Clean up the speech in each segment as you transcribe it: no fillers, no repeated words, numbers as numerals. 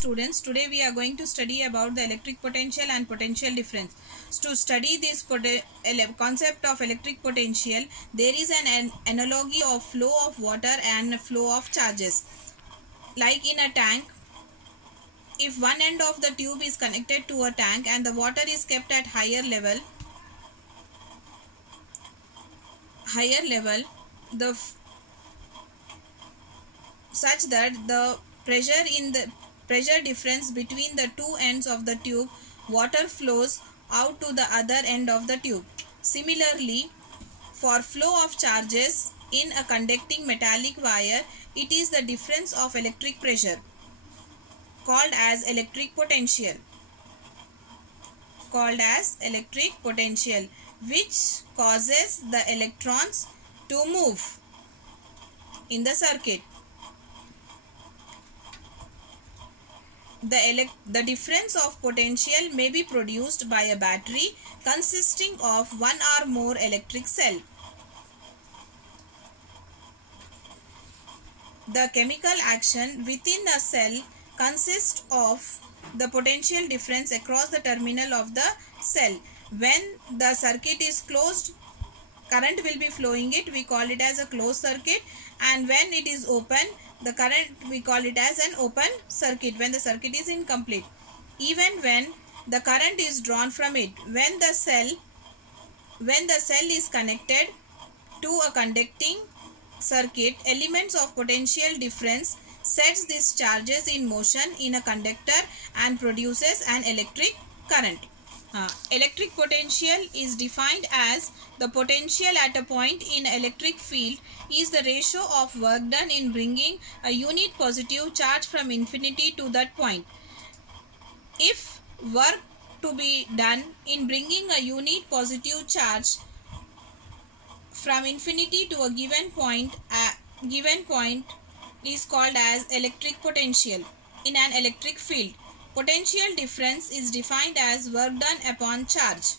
Students, today we are going to study about the electric potential and potential difference. To study this concept of electric potential, there is an analogy of flow of water and flow of charges. Like in a tank, if one end of the tube is connected to a tank and the water is kept at higher level, such that the pressure difference between the two ends of the tube, water flows out to the other end of the tube. Similarly, for flow of charges in a conducting metallic wire, it is the difference of electric pressure called as electric potential, which causes the electrons to move in the circuit. The difference of potential may be produced by a battery consisting of one or more electric cells. The chemical action within a cell consists of the potential difference across the terminal of the cell. When the circuit is closed, current will be flowing it, we call it as a closed circuit, and when it is open, the current we call it as an open circuit when the circuit is incomplete. Even when the current is drawn from it, when the cell is connected to a conducting circuit, elements of potential difference sets these charges in motion in a conductor and produces an electric current. Electric potential is defined as the potential at a point in electric field is the ratio of work done in bringing a unit positive charge from infinity to that point. If work to be done in bringing a unit positive charge from infinity to a given point is called as electric potential. In an electric field, potential difference is defined as work done upon charge.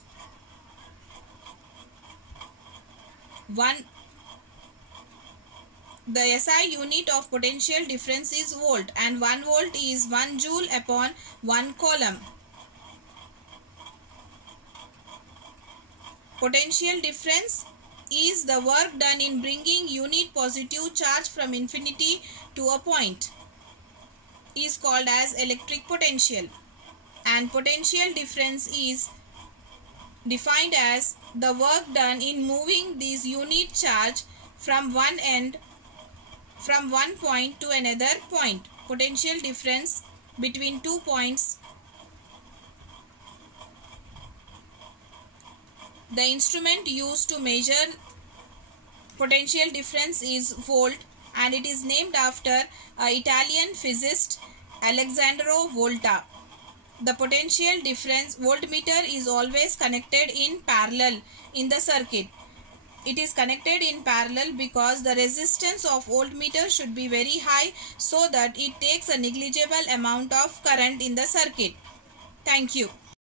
The SI unit of potential difference is volt, and 1 volt is 1 joule upon 1 coulomb. Potential difference is the work done in bringing unit positive charge from infinity to a point is called as electric potential, and potential difference is defined as the work done in moving this unit charge from one point to another point. Potential difference between 2 points. The instrument used to measure potential difference is volt, and it is named after Italian physicist Alessandro Volta. The potential difference voltmeter is always connected in parallel in the circuit. It is connected in parallel because the resistance of voltmeter should be very high so that it takes a negligible amount of current in the circuit. Thank you.